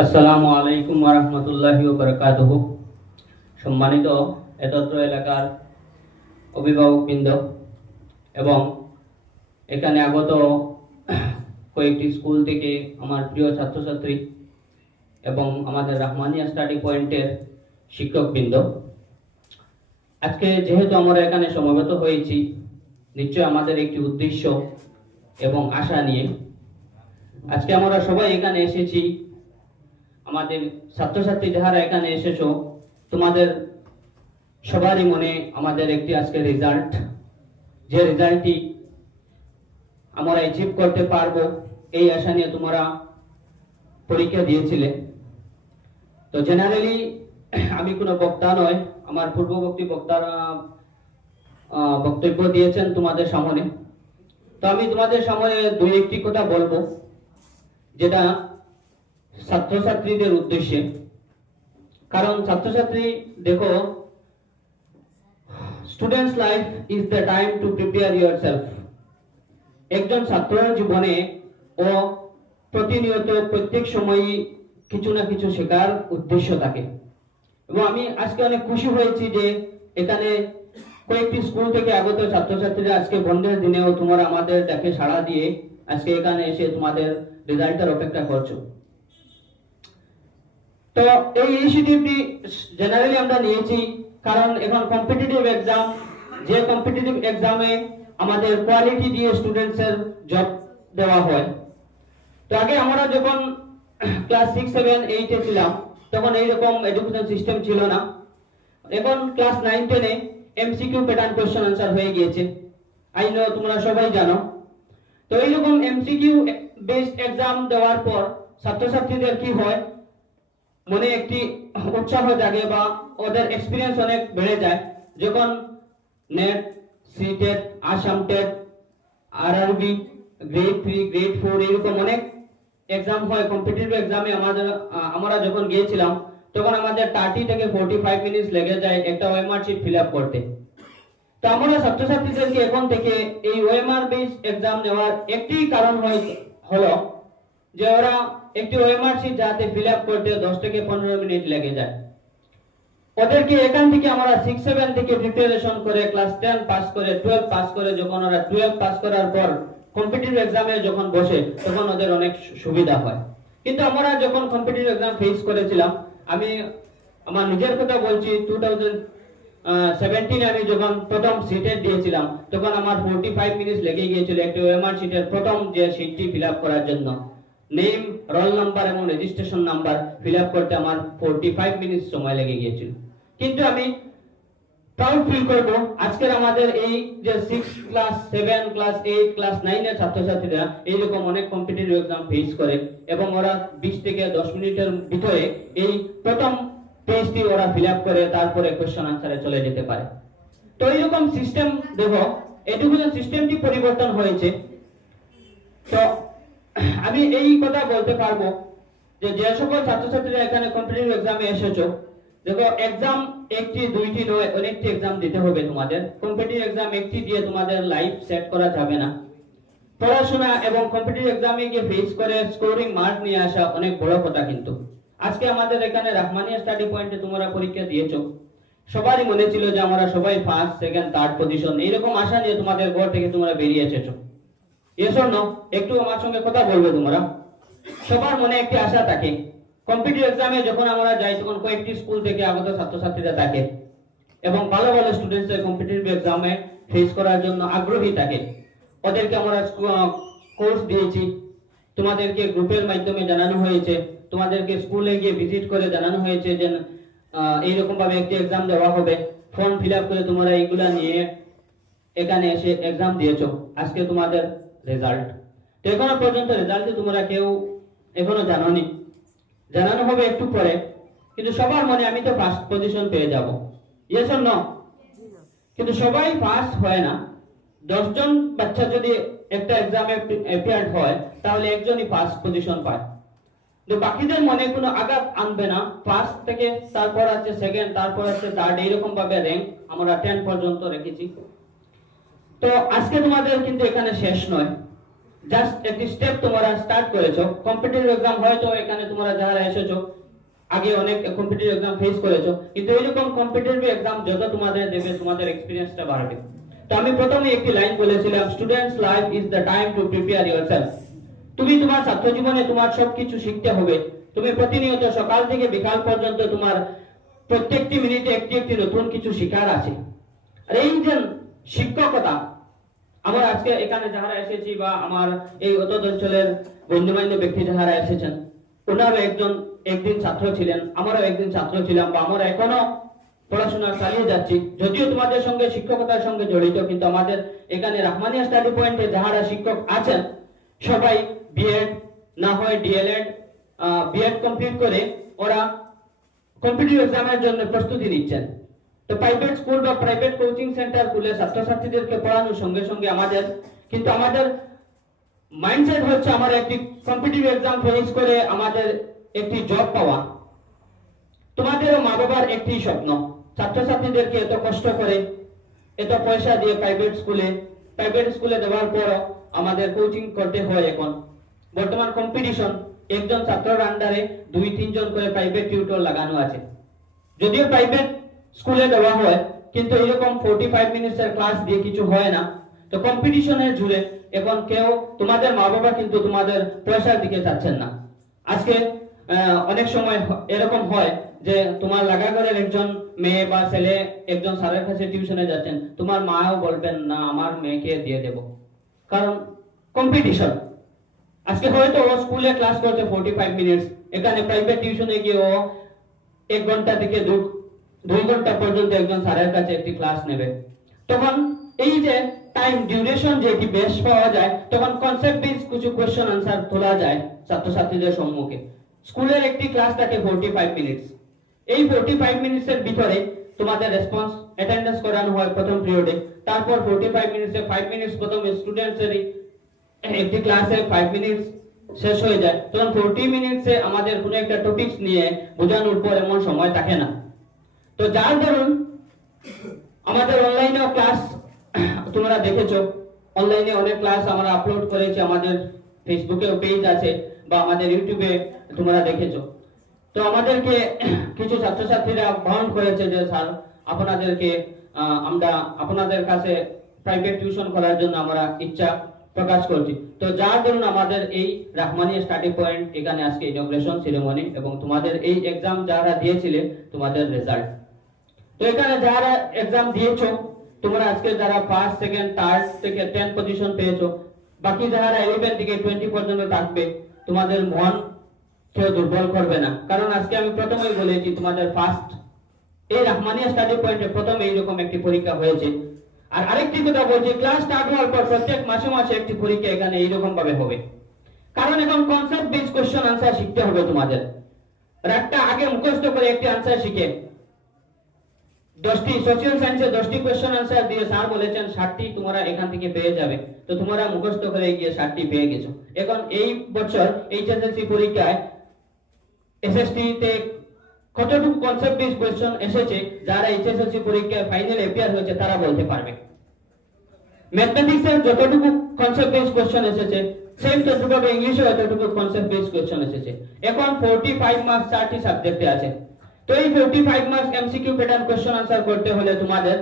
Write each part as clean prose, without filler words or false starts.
আসসালামু আলাইকুম ওয়া রাহমাতুল্লাহি ওয়া বারাকাতুহু। সম্মানিত এতত্র এলাকার অভিভাবকবৃন্দ এবং এখানে আগত কয়েকটি স্কুল থেকে আমার প্রিয় ছাত্রছাত্রী এবং আমাদের রাহমানিয়া স্টাডি পয়েন্টের শিক্ষকবৃন্দ, আজকে যেহেতু আমরা এখানে সমবেত হয়েছি, নিশ্চয় আমাদের একটি উদ্দেশ্য এবং আশা নিয়ে। আজকে আমরা সবাই এখানে এসেছি, আমাদের ছাত্রছাত্রী যারা এখানে এসেছো, তোমাদের সবারই মনে আমাদের একটি আজকে রেজাল্ট, যে রেজাল্টটি আমরা অ্যাচিভ করতে পারবো এই আশা নিয়ে তোমরা পরীক্ষা দিয়েছিলে। তো জেনারেলি আমি কোনো বক্তা নয়, আমার পূর্ববর্তী বক্তারা বক্তব্য দিয়েছেন তোমাদের সামনে। তো আমি তোমাদের সামনে দুই একটি কথা বলবো, যেটা ছাত্রছাত্রীদের উদ্দেশ্যে। কারণ ছাত্রছাত্রী, দেখো, students life is the time to prepare yourself. একজন ছাত্রের জীবনে ও প্রতিনিয়ত প্রত্যেক সময়ই কিছু না কিছু শেখার উদ্দেশ্য থাকে। এবং আমি আজকে অনেক খুশি হয়েছি যে এখানে কয়েকটি স্কুল থেকে আগত ছাত্রছাত্রীরা আজকে বন্ধের দিনেও তোমরা আমাদের ডাকে সাড়া দিয়ে আজকে এখানে এসে তোমাদের রেজাল্টের অপেক্ষা করছো। তো এই ইনিশিয়েটিভটি জেনারেলি আমরা নিয়েছি কারণ এখন কম্পিটিটিভ এক্সাম, যে কম্পিটিটিভ এক্সামে আমাদের কোয়ালিটি দিয়ে স্টুডেন্টসের জব দেওয়া হয়। তো আগে আমরা যখন ক্লাস 6, 7, 8 এ ছিলাম তখন এইরকম এডুকেশন সিস্টেম ছিল না। এখন ক্লাস 9, 10 এ এমসিকিউ প্যাটার্ন কোশ্চেন আনসার হয়ে গিয়েছে, আই নো তোমরা সবাই জানো। তো এইরকম এমসিকিউ বেসড এক্সাম দেওয়ার পর ছাত্রছাত্রীদের কি হয়, মনে একটি উৎসাহ জাগে বা ওদের এক্সপিরিয়েন্স অনেক বেড়ে যায়। যখন net, CTET, Assam TET, RRB, grade 3, grade 4 এরকম অনেক এক্সাম হয় কম্পিটিটিভ এক্সামে। আমরা যখন গিয়েছিলাম তখন আমাদের 30 থেকে 45 মিনিটস লেগে যায় একটা ওএমআর শিট ফিল আপ করতে। তো আমরা ছাত্রছাত্রীদেরকে এখন থেকে এই ওএমআর বেস এক্সাম দেওয়ার একটি কারণ হলো যে ওরা একটি ওএমআর শিট যাতে ফিল আপ করতে 10 থেকে 15 মিনিট লেগে যায়। ওদেরকে এখান থেকে আমরা 6, 7 থেকে প্রিপারেশন করে ক্লাস 10 পাস করে 12 পাস করে যখন ওরা 12 পাস করার পর কম্পিটিটিভ এক্সামে যখন বসে তখন ওদের অনেক সুবিধা হয়। কিন্তু আমরা যখন কম্পিটিটিভ এক্সাম ফেস করেছিলাম, আমি আমার নিজের কথা বলছি, 2017 আমি যখন প্রথম সিটেট দিয়েছিলাম তখন আমার 45 মিনিট লেগে গিয়েছিল একটি ওএমআর শিটের প্রথম যে শিটটি ফিল আপ করার জন্য। নেম, রোল নাম্বার এবং রেজিস্ট্রেশন নাম্বার ফিল আপ করতে আমার 45 মিনিট সময় লেগে গিয়েছিল। কিন্তু আমি প্রাউড ফিল করব আজকের আমাদের এই যে 6 ক্লাস 7, ক্লাস 8, ক্লাস 9 এর ছাত্রছাত্রীরা এইরকম অনেক কম্পিটিটিভ এক্সাম ফেস করে এবং ওরা 20 থেকে 10 মিনিটের ভিতরে এই প্রথম পেজটি ওরা ফিল আপ করে তারপরে কোশ্চেন আনসারে চলে যেতে পারে। তো এইরকম সিস্টেম, দেখো, এডুকেশন সিস্টেমটি পরিবর্তন হয়েছে। তো আমি এই কথা বলতে পারবো যে যে সকল ছাত্রছাত্রীরা এখানে কম্পিটিটিভ এক্সামে এসেছো, দেখো, এক্সাম একটি দুইটি নয়, অনেকটি এক্সাম দিতে হবে তোমাদের। কম্পিটিটিভ এক্সাম একটি দিয়ে তোমাদের লাইফ সেট করা যাবে না। পড়াশোনা এবং কম্পিটিটিভ এক্সামে গিয়ে ফেস করে স্কোরিং মার্ক নিয়ে আসা অনেক বড় কথা। কিন্তু আজকে আমাদের এখানে রাহমানিয়া স্টাডি পয়েন্টে তোমরা পরীক্ষা দিয়েছো, সবারই মনে ছিল যে আমরা সবাই ফার্স্ট, সেকেন্ড, থার্ড পজিশন এইরকম আশা নিয়ে তোমাদের ঘর থেকে তোমরা বেরিয়ে এসেছো। Yes or no? একটু আমার সঙ্গে কথা বলবে তোমরা। সবার মনে একটি আশা থাকে। কম্পিটিটিভ এক্সামে যখন আমরা যাই তখন কয়েকটি স্কুল থেকে আগত ছাত্রছাত্রীরা থাকে এবং ভালো ভালো স্টুডেন্টস কম্পিটিটিভ এক্সামে ফেস করার জন্য আগ্রহী থাকে। ওদেরকে আমরা কোর্স দিয়েছি, তোমাদেরকে গ্রুপের মাধ্যমে জানানো হয়েছে, তোমাদেরকে স্কুলে গিয়ে ভিজিট করে জানানো হয়েছে যে এইরকম ভাবে একটি এক্সাম দেওয়া হবে। ফর্ম ফিল আপ করে তোমরা এইগুলা নিয়ে এখানে এসে এক্সাম দিয়েছো। আজকে তোমাদের রেজাল্ট। তো এখনো পর্যন্ত রেজাল্টে তোমরা কেউ এখনো জানোনি, জানানো হবে একটু পরে। কিন্তু সবার মনে আমি তো ফার্স্ট পজিশন পেয়ে যাব, ইয়েস অর নো? কিন্তু সবাই ফার্স্ট হয় না। 10 জন বাচ্চা যদি একটা এক্সামে অ্যাপিয়ার্ড হয় তাহলে একজনই ফার্স্ট পজিশন পায়। তো বাকিদের মনে কোনো আঘাত আনবে না। ফার্স্ট থেকে তারপর আছে সেকেন্ড, তারপর আছে থার্ড, এইরকম ভাবে র্যাঙ্ক আমরা 10 পর্যন্ত রেখেছি। তো আজকে তোমাদের কিন্তু এখানে শেষ নয়। জাস্ট একটি স্টেপ তোমরা স্টার্ট করেছো। কম্পিটিটিভ এক্সাম হয়তো এখানে তোমরা যারা এসেছো আগে অনেক কম্পিটিটিভ এক্সাম ফেস করেছো, কিন্তু এরকম কম্পিটিটিভ এক্সাম যত তোমাদের দেবে তোমাদের এক্সপিরিয়েন্সটা বাড়বে। তো আমি প্রথমে একটি লাইন বলেছিলাম, students life is the time to prepare yourself. তুমি তোমার ছাত্র জীবনে তোমার সবকিছু শিখতে হবে। তুমি প্রতিনিয়ত সকাল থেকে বিকাল পর্যন্ত তোমার প্রত্যেকটি মিনিটে একটি একটি নতুন কিছু শেখার আছে। আর এই যে শিক্ষকতা, আমরা আজকে এখানে যারা এসেছি বা আমার এই অতদ অঞ্চলের গণ্যমান্য ব্যক্তি যারা এসেছেন, ওনারও একদিন ছাত্র ছিলেন, আমারও একদিন ছাত্র ছিলাম, বা আমরা এখনো পড়াশোনা চালিয়ে যাচ্ছি। যদিও তোমাদের সঙ্গে শিক্ষকতার সঙ্গে জড়িত, কিন্তু আমাদের এখানে রহমানিয়া স্টাডি পয়েন্টে যারা শিক্ষক আছেন সবাই বিএড না হয় ডিএলএড, বিএড কমপ্লিট করে ওরা কম্পিটিটিভ এক্সামের জন্য প্রস্তুতি নিচ্ছেন। তো প্রাইভেট স্কুল বা প্রাইভেট কোচিং সেন্টার খুলে ছাত্রছাত্রীদেরকে পড়ানোর সঙ্গে সঙ্গে আমাদের মাইন্ডসেট হচ্ছে আমার একটি কম্পিটিটিভ এক্সাম ফেস করে আমাদের একটি জব পাওয়া। তোমাদেরও মা বাবার একটি স্বপ্ন, ছাত্রছাত্রীদেরকে এত কষ্ট করে এত পয়সা দিয়ে প্রাইভেট স্কুলে দেওয়ার পরও আমাদের কোচিং করতে হয়। এখন বর্তমান কম্পিটিশন, একজন ছাত্রের আন্ডারে 2-3 জন করে প্রাইভেট টিউটর লাগানো আছে। যদিও প্রাইভেট স্কুলে দেওয়া হয়, কিন্তু এরকম 45 মিনিটসের ক্লাস দিয়ে কিছু হয় না। তো কম্পিটিশনের জুড়ে এখন কেউ, তোমাদের মা বাবা কিন্তু তোমাদের পয়সার দিকে চাচ্ছেন না। আজকে অনেক সময় এরকম হয় যে তোমার লাগাঘরের একজন মেয়ে বা ছেলে একজন স্যারের কাছে টিউশনে যাচ্ছেন, তোমার মাও বলবেন না আমার মেয়েকে দিয়ে দেব, কারণ কম্পিটিশন। আজকে হয়তো ও স্কুলে ক্লাস করছে 45 মিনিটস, এখানে প্রাইভেট টিউশনে গিয়ে ও 1 ঘন্টা থেকে 2 ঘন্টা পর্যন্ত একজন স্যারের কাছে একটি ক্লাস নেবে। তখন এই যে টাইম ডিউরেশন যেটি বেশ পাওয়া যায়, তখন কনসেপ্ট বেস কিছু কোশ্চেন আনসার তোলা যায় ছাত্রছাত্রীদের সম্মুখে। স্কুলের একটি ক্লাস থাকে 45 মিনিটস। এই 45 মিনিটসের ভিতরে তোমাদের রেসপন্স অ্যাটেন্ডেন্স করানো হয় প্রথম পিরিয়ডে। তারপর 45 মিনিটসে 5 মিনিটস প্রথম স্টুডেন্টসেরই একটি ক্লাসে 5 মিনিটস শেষ হয়ে যায়। তখন 40 মিনিটসে আমাদের কোনো একটা টপিকস নিয়ে বোঝানোর পর এমন সময় থাকে না। তো যার ধরুন আমাদের অনলাইনেও ক্লাস তোমরা দেখেছো, অনলাইনে অনেক ক্লাস আমরা আপলোড করেছি, আমাদের ফেসবুকেও পেজ আছে বা আমাদের ইউটিউবে তোমরা দেখেছো। তো আমাদেরকে কিছু ছাত্রছাত্রীরা বাউন্ড করেছে যে স্যার আমরা আপনাদের কাছে প্রাইভেট টিউশন করার জন্য আমরা ইচ্ছা প্রকাশ করছি। তো যার ধরুন আমাদের এই রহমানিয়া স্টাডি পয়েন্ট এখানে আজকে ইনগ্রেশন সেরেমনি এবং তোমাদের এই এক্সাম যারা দিয়েছিলে তোমাদের রেজাল্ট। তো এখানে যারা এক্সাম দিয়েছো তোমরা আজকে যারা ফার্স্ট সেকেন্ড থার্ড থেকে 10 পজিশন পেয়েছো, বাকি যারা 11 থেকে 20 পর্যন্ত থাকবে, তোমাদের মন কেউ দুর্বল করবে না, কারণ আজকে আমি প্রথমেই বলেছি তোমাদের ফার্স্ট এই রহমানিয়া স্টাডি পয়েন্টে প্রথম এইরকম একটি পরীক্ষা হয়েছে। আর আরেকটি কথা বলছি, ক্লাস স্টার্ট হওয়ার পর প্রত্যেক মাসে মাসে একটি পরীক্ষা এখানে এইরকম ভাবে হবে, কারণ এখন কনসেপ্ট বেস কোশ্চেন আনসার শিখতে হবে তোমাদের। রাতটা আগে মুখস্থ করে একটি আনসার শিখে 10টি সোশ্যাল সায়েন্সে 10টি কোশ্চেন আনসার দিয়ে স্যার বলেছেন 60টি তোমরা এখান থেকে পেয়ে যাবে। তো তোমরা মুখস্থ করে গিয়ে 60টি পেয়ে গেছো। এখন এই বছর এইচএসএলসি পরীক্ষায় এসএসটি তে কতটুকু কনসেপ্ট বেস কোশ্চেন এসেছে, যারা এইচএসএলসি পরীক্ষায় ফাইনাল অ্যাপিয়ার হয়েছে তারা বলতে পারবে। ম্যাথমেটিক্সের যতটুকু কনসেপ্ট বেস কোশ্চেন এসেছে, সেম ততটুকু ইংলিশে যতটুকু কনসেপ্ট বেস কোশ্চেন এসেছে। এখন 45 মার্কস 4টি সাবজেক্টে আছে। তো এই 45 marks MCQ pattern question answer করতে হলে তোমাদের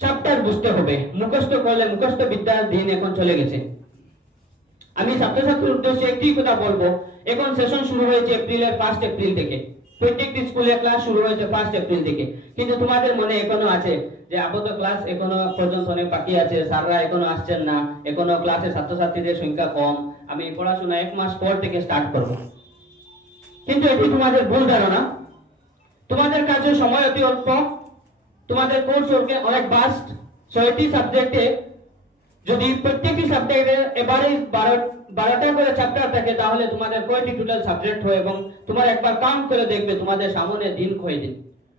চ্যাপ্টার বুঝতে হবে। মুখস্থ করলে মুখস্থ বিদ্যার দিন এখন চলে গেছে। আমি ছাত্রছাত্রীর উদ্দেশ্যে একটি কথা বলবো, এখন সেশন শুরু হয়েছে এপ্রিলের 1 এপ্রিল থেকে, প্রত্যেকটি স্কুলে ক্লাস শুরু হয়েছে 1 এপ্রিল থেকে, কিন্তু তোমাদের মনে এখনো আছে যে আপাতত ক্লাস এখনো পর্যন্ত অনেক বাকি আছে, স্যাররা এখনো আসছেন না, এখনো ক্লাসে ছাত্রছাত্রীদের সংখ্যা কম, আমি পড়াশোনা 1 মাস পর থেকে স্টার্ট করব। কিন্তু এটি তোমাদের ভুল ধারণা। তোমাদের কাছে সময় অতি অল্প, তোমাদের কোর্স অনেক ভাস্ট। 6টি সাবজেক্টে যদি প্রত্যেকটি সাবজেক্টে এভারেজ 12টা করে চ্যাপ্টার থাকে, তাহলে তোমাদের কয়টি টোটাল সাবজেক্ট হয় এবং তোমার একবার কাউন্ট করে দেখবে তোমাদের সামনে দিন কয় দিন।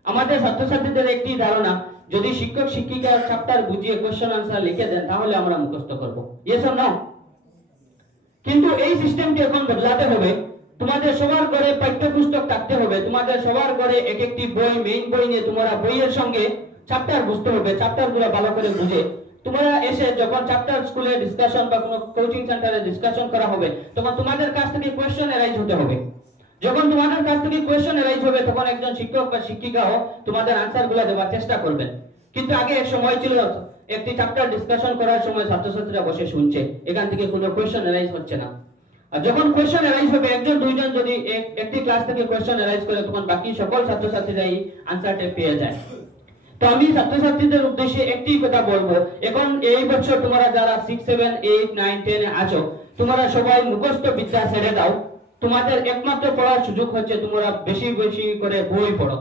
আমাদের ছাত্রছাত্রীদের একটি ধারণা, যদি শিক্ষক শিক্ষিকা চ্যাপ্টার বুঝিয়ে কোশ্চেন আনসার লিখে দেন তাহলে আমরা মুখস্থ করব, ইয়েস অর নো? কিন্তু এই সিস্টেমটি এখন বদলাতে হবে। তোমাদের সবার ঘরে পাঠ্যপুস্তক থাকতে হবে, তোমাদের সবার ঘরে এক একটি বই, মেইন বই নিয়ে তোমরা বইয়ের সঙ্গে চ্যাপ্টার বুঝতে হবে, চ্যাপ্টারগুলো ভালো করে বুঝে তোমরা এসে যখন চ্যাপ্টার স্কুলে ডিসকাশন বা কোনো কোচিং সেন্টারে ডিসকাশন করা হবে, তখন তোমাদের কাছ থেকে কোয়েশ্চেন এরাইজ হতে হবে। যখন তোমাদের কাছ থেকে কোয়েশ্চেন এরাইজ হবে, তখন একজন শিক্ষক বা শিক্ষিকাও তোমাদের আনসারগুলো দেওয়ার চেষ্টা করবেন। কিন্তু আগে এক সময় ছিল, একটি চ্যাপ্টার ডিসকাশন করার সময় ছাত্রছাত্রীরা বসে শুনছে, এখান থেকে কোনো কোয়েশ্চেন এরাইজ হচ্ছে না। আর যখন কোয়েশ্চেন এরাইজ হবে, একজন দুইজন যদি একটি ক্লাস থেকে কোয়েশ্চেন এরাইজ করে, তখন বাকি সকল ছাত্রছাত্রীরা এই আনসারটা পেয়ে যায়। তো আমি ছাত্রছাত্রীদের উদ্দেশ্যে একটি কথা বলবো, এখন এই বছর তোমরা যারা 6, 7, 8, 9, 10 এ আছো, তোমরা সবাই মুখস্থ বিদ্যা ছেড়ে দাও। তোমাদের একমাত্র পড়ার সুযোগ হচ্ছে তোমরা বেশি বেশি করে বই পড়ো।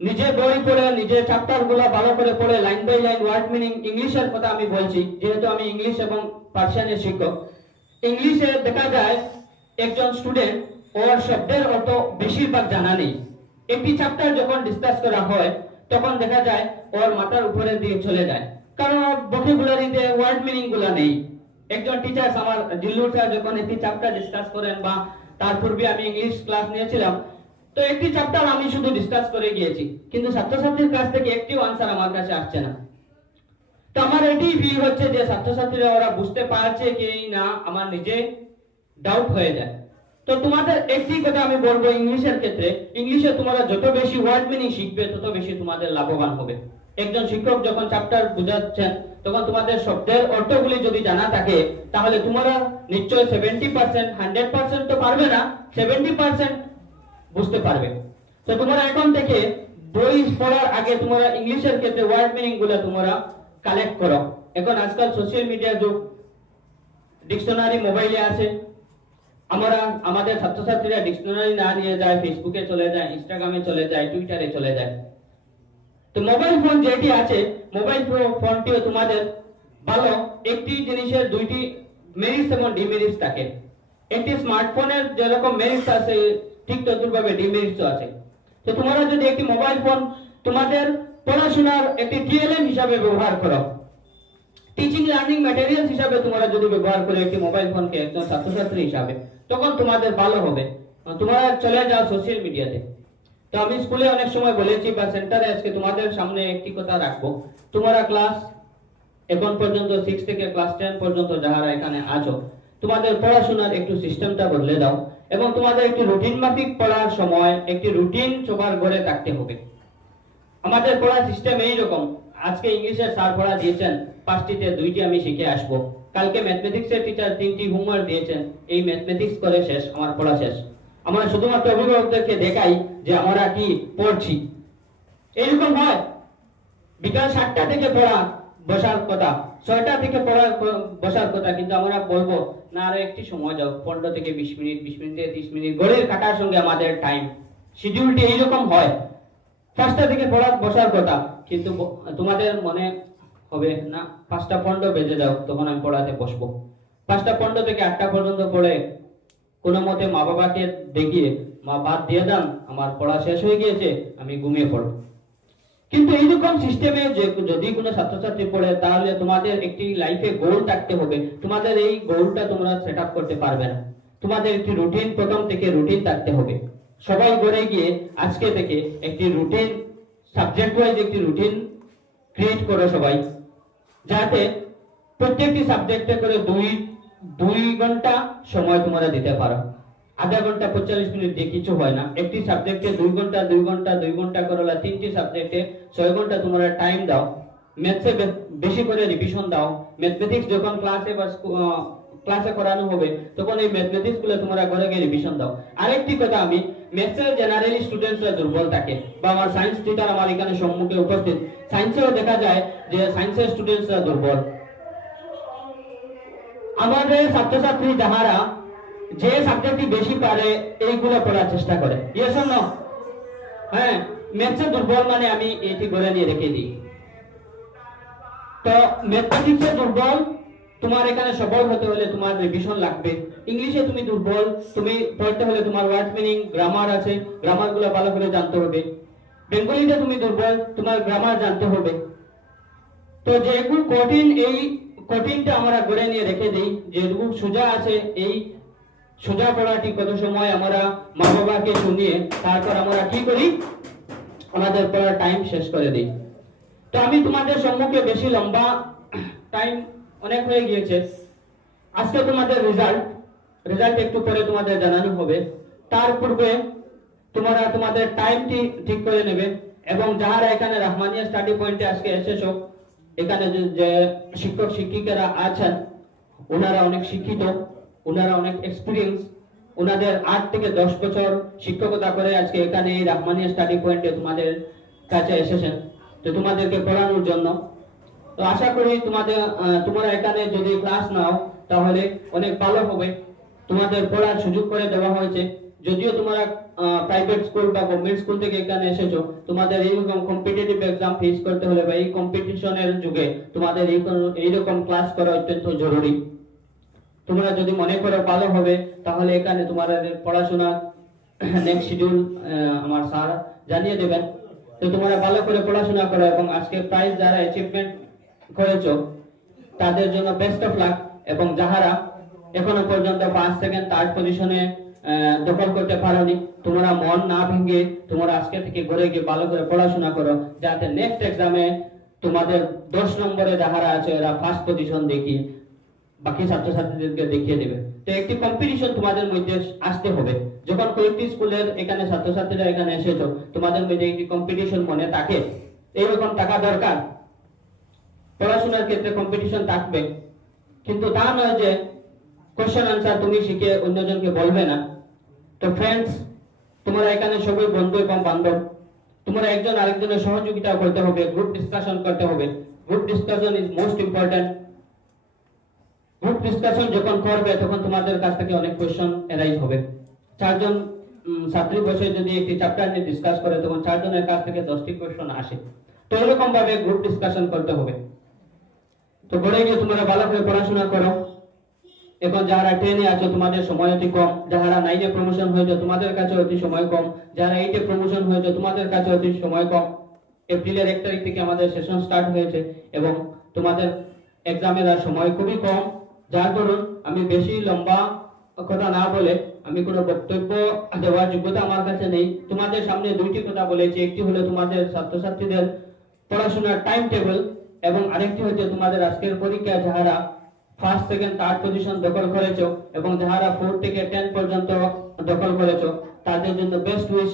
নিজে বই পড়ে, নিজের চ্যাপ্টার গুলো ভালো করে পড়ে, line by line word meaning, ইংলিশের কথা আমি বলছি, যেহেতু আমি ইংলিশ এবং পার্সিয়ানের শিক্ষক। ইংলিশে দেখা যায় একজন স্টুডেন্ট ওর শব্দের অর্থ বেশিরভাগ জানা নেই। একটি চ্যাপ্টার যখন ডিসকাস করা হয়, তখন দেখা যায় ওর মাথার উপরে দিয়ে চলে যায়, কারণ ওর ভোকাবুলারিতে ওয়ার্ড মিনিং গুলা নেই। একজন টিচার, আমার জিল্লুর স্যার, যখন একটি চ্যাপ্টার ডিসকাস করেন, বা তার পূর্বে আমি ইংলিশ ক্লাস নিয়েছিলাম, তো একটি চ্যাপ্টার আমি শুধু ডিসকাস করে গিয়েছি, কিন্তু ছাত্রছাত্রীর কাছ থেকে একটিও আনসার আমার কাছে আসছে না। তো আমার এটাই ফিল হচ্ছে যে ছাত্রছাত্রীরা ওরা বুঝতে পারছে কি না, আমার নিজে ডাউট হয়ে যায়। তো তোমাদের একটি কথা আমি বলবো, ইংলিশের ক্ষেত্রে, ইংলিশে তোমরা যত বেশি ওয়ার্ড মিনিং শিখবে, তত বেশি তোমাদের লাভবান হবে। একজন শিক্ষক যখন চ্যাপ্টার বুঝাচ্ছেন, তখন তোমাদের শব্দের অর্থগুলি যদি জানা থাকে, তাহলে তোমরা নিশ্চয় 70%, 100% তো পারবে না, 70% বুঝতে পারবে। তো তোমরা এখন থেকে বই পড়ার আগে তোমরা ইংলিশের ক্ষেত্রে ওয়ার্ড মিনিং গুলো তোমরা কালেক্ট করো। এখন আজকাল সোশ্যাল মিডিয়ার যুগ, ডিকশনারি মোবাইলে আছে। আমরা আমাদের ছাত্রছাত্রীরা ডিকশনারি না নিয়ে যায়, ফেসবুকে চলে যায়, ইনস্টাগ্রামে চলে যায়, টুইটারে চলে যায়। তো মোবাইল ফোন যেটি আছে, মোবাইল ফোনটিও তোমাদের ভালো। একটি জিনিসের দুইটি মেরিটস এবং ডিমেরিটস থাকে। একটি স্মার্টফোনের যেরকম মেরিটস আছে, ঠিক তদ্রুপভাবে ডিমেরিটসও আছে। তো তোমরা যদি একটি মোবাইল ফোন তোমাদের পড়াশোনার একটি টিএলএম হিসাবে ব্যবহার করো, টিচিং লার্নিং ম্যাটেরিয়ালস হিসাবে তোমরা যদি ব্যবহার করো একটি মোবাইল ফোনকে একজন ছাত্রছাত্রী হিসাবে, তখন তোমাদের ভালো হবে। তোমরা চলে যাও সোশ্যাল মিডিয়াতে। তো আমি স্কুলে অনেক সময় বলেছি, বা সেন্টারে আজকে তোমাদের সামনে একটি কথা রাখবো, তোমরা ক্লাস এখন পর্যন্ত 6 থেকে ক্লাস 10 পর্যন্ত যারা এখানে আছো, তোমাদের পড়াশোনার একটু সিস্টেমটা বদলে দাও, এবং তোমাদের একটি রুটিন মাফিক পড়ার সময় একটি রুটিন সবার ঘরে থাকতে হবে। আমাদের পড়ার সিস্টেম এইরকম, আজকে ইংলিশের স্যার পড়া দিয়েছেন 5টিতে 2টি আমি শিখে আসবো, কালকে ম্যাথমেটিক্সের টিচার 3টি হোমওয়ার্ক দিয়েছেন, এই ম্যাথমেটিক্স করে শেষ, আমার পড়া শেষ। আমরা শুধুমাত্র অভিভাবকদেরকে দেখাই যে আমরা কি পড়ছি। এইরকম হয়, বিকাল 7টা থেকে পড়া বসার কথা, 6টা থেকে পড়া বসার কথা, কিন্তু আমরা বলবো না, আরো একটি সময় যাও, 15 থেকে 20 মিনিট, 20 মিনিট থেকে 30 মিনিট, ঘড়ির কাঁটার সঙ্গে আমাদের টাইম শিডিউলটি এইরকম হয়। 5টা থেকে পড়া বসার কথা, কিন্তু তোমাদের মনে হবে না 5টা 15 বেজে যাও, তখন আমি পড়াতে বসবো। 5টা 15 থেকে 8টা পর্যন্ত পড়ে কোনো মতে মা বাবাকে দেখিয়ে, মা বাদ দিয়ে দেন, আমার পড়া শেষ হয়ে গিয়েছে, আমি ঘুমিয়ে পড়ব। কিন্তু এইরকম সিস্টেমে যে যদি কোনো ছাত্রছাত্রী পড়ে, তাহলে তোমাদের একটি লাইফে গোল থাকতে হবে। তোমাদের এই গোলটা তোমরা সেট আপ করতে পারবে না। তোমাদের একটি রুটিন, প্রথম থেকে রুটিন থাকতে হবে। সবাই ঘরে গিয়ে আজকে থেকে একটি রুটিন, সাবজেক্ট ওয়াইজ একটি রুটিন ক্রিয়েট করো সবাই, যাতে প্রত্যেকটি সাবজেক্টে করে 2 ঘন্টা সময় তোমরা দিতে পারো। আধা ঘন্টা 45 মিনিট দিয়ে কিছু হয় না। একটি সাবজেক্টে 2 ঘন্টা 2 ঘন্টা 2 ঘন্টা করলা, 3টি সাবজেক্টে 6 ঘন্টা তোমরা টাইম দাও। ম্যাথসে বেশি করে রিভিশন দাও। ম্যাথমেটিক্স যখন ক্লাসে করানো হবে, তখন এই ম্যাথমেটিক্স গুলো তোমরা ঘরে গিয়ে রিভিশন দাও। আরেকটি কথা, আমি ম্যাথসের জেনারেলি স্টুডেন্টসরা দুর্বল থাকে, বা আমার সায়েন্স টিচার আমার এখানে সম্মুখে উপস্থিত, সায়েন্সেও দেখা যায় যে সায়েন্সের স্টুডেন্টসরা দুর্বল। আমাদের ছাত্রছাত্রী যাহারা যে সাবজেক্টটি বেশি পারে, এইগুলো পড়ার চেষ্টা করে, ইয়েস অর নো? হ্যাঁ, ম্যাথসে দুর্বল মানে আমি এটি করে নিয়ে রেখে দিই। তো ম্যাথমেটিক্সে দুর্বল, তোমার এখানে সফল হতে হলে তোমার রিভিশন লাগবে। ইংলিশে তুমি দুর্বল, তুমি পড়তে হলে তোমার ওয়ার্ড মিনিং, গ্রামার আছে, গ্রামার গুলো ভালো করে জানতে হবে। বেঙ্গলিতে তুমি দুর্বল, তোমার গ্রামার জানতে হবে। তো যেগুলো কঠিন, এই কঠিনটা আমরা করে নিয়ে রেখে দিই, যেগুলো সোজা আছে, এই সোজা পড়াটি কত সময় আমরা মা বাবাকে শুনিয়ে তারপর আমরা কি করি, আমাদের পড়ার টাইম শেষ করে দিই। তো আমি তোমাদের সম্মুখে বেশি লম্বা টাইম অনেক হয়ে গিয়েছে। আজকে তোমাদের রেজাল্ট একটু পরে তোমাদের জানানো হবে। তার পূর্বে তোমরা তোমাদের টাইমটি ঠিক করে নেবে, এবং যারা এখানে রহমানিয়া স্টাডি পয়েন্টে আজকে এসেছো, এখানে যে শিক্ষক শিক্ষিকারা আছেন ওনারা অনেক শিক্ষিত, ওনারা অনেক এক্সপিরিয়েন্স, ওনাদের 8 থেকে 10 বছর শিক্ষকতা করে আজকে এখানে এই রহমানিয়া স্টাডি পয়েন্টে তোমাদের কাছে এসেছেন, তো তোমাদেরকে পড়ানোর জন্য। তো আশা করি তোমরা এখানে যদি ক্লাস নাও তাহলে অনেক ভালো হবে। তোমাদের পড়ার সুযোগ করে দেওয়া হয়েছে। যদিও তোমরা প্রাইভেট স্কুল বা গভর্নমেন্ট স্কুল থেকে এখানে এসেছো, তোমাদের এইরকম কম্পিটিটিভ এক্সাম ফেস করতে হলে বা এই কম্পিটিশনের যুগে তোমাদের এইরকম ক্লাস করা অত্যন্ত জরুরি। তোমরা যদি মনে করো ভালো হবে, তাহলে এখানে তোমাদের পড়াশোনা নেক্সট শিডিউল আমার স্যার জানিয়ে দেবেন। তো তোমরা ভালো করে পড়াশোনা করো, এবং আজকে প্রাইজ যারা অ্যাচিভমেন্ট করেছো তাদের জন্য বেস্ট অফ লাক। এবং যারা এখনো পর্যন্ত 5 সেকেন্ড 3rd পজিশনে দখল করতে পারোনি, তোমরা মন না ভেঙে তোমরা আজকে থেকে ঘরে গিয়ে ভালো করে পড়াশোনা করো, যাতে নেক্সট এক্সামে তোমাদের 10 নম্বরে যারা আছে এরা 1st পজিশন দেখি বাকি ছাত্রছাত্রীদেরকে দেখিয়ে দেবে। তো একটি কম্পিটিশন তোমাদের মধ্যে আসতে হবে। যখন কয়েকটি স্কুলের এখানে ছাত্রছাত্রীরা এখানে এসেছো, তোমাদের মধ্যে একটি কম্পিটিশন মনে থাকে, এইরকম থাকা দরকার। পড়াশোনার ক্ষেত্রে কম্পিটিশন থাকবে, কিন্তু তা নয় যে কোশ্চেন আনসার তুমি শিখে অন্যজনকে বলবে না। তো ফ্রেন্ডস, তোমরা এখানে সবাই বন্ধু এবং বান্ধব, তোমরা একজন আরেকজনের সহযোগিতা করতে হবে, গ্রুপ ডিসকাশন করতে হবে। Group discussion is most important. Group discussion যখন করবে তখন তোমাদের কাছ থেকে অনেক কোশ্চেন এরাইজ হবে। 4 জন ছাত্রী বসে যদি একটি চ্যাপ্টার নিয়ে ডিসকাস করে, তখন 4 জনের কাছ থেকে 10টি কোশ্চেন আসে। তো এরকম ভাবে গ্রুপ ডিসকাশন করতে হবে। তো ঘরে গিয়ে তোমরা ভালো করে পড়াশোনা করো। এখন যারা 10 এ আছো তোমাদের সময় অতি কম, যারা 9 এ প্রমোশন হয়েছে তোমাদের কাছে অতি সময় কম, যারা 8 এ প্রমোশন হয়েছে তোমাদের কাছে অতি সময় কম। এপ্রিলের 1 তারিখ থেকে আমাদের সেশন স্টার্ট হয়েছে, এবং তোমাদের এক্সামের আর সময় খুবই কম। যার দরুন আমি বেশি লম্বা কথা না বলে, আমি কোনো বক্তব্য দেওয়ার যোগ্যতা আমার কাছে নেই। তোমাদের সামনে 2টি কথা বলেছি, একটি হলো তোমাদের ছাত্রছাত্রীদের পড়াশোনার টাইম টেবিল, এবং আরেকটি হচ্ছে তোমাদের আজকের পরীক্ষা যারা 1st, 2nd, 3rd পজিশন দখল করেছো, এবং যারা 4 থেকে 10 পর্যন্ত দখল করেছো, তাদের জন্য বেস্ট উইশ।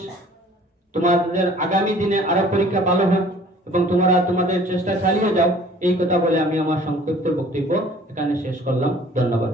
তোমাদের আগামী দিনে আরো পরীক্ষা ভালো হোক, এবং তোমরা তোমাদের চেষ্টা চালিয়ে যাও। এই কথা বলে আমি আমার সংক্ষিপ্ত বক্তব্য এখানে শেষ করলাম। ধন্যবাদ।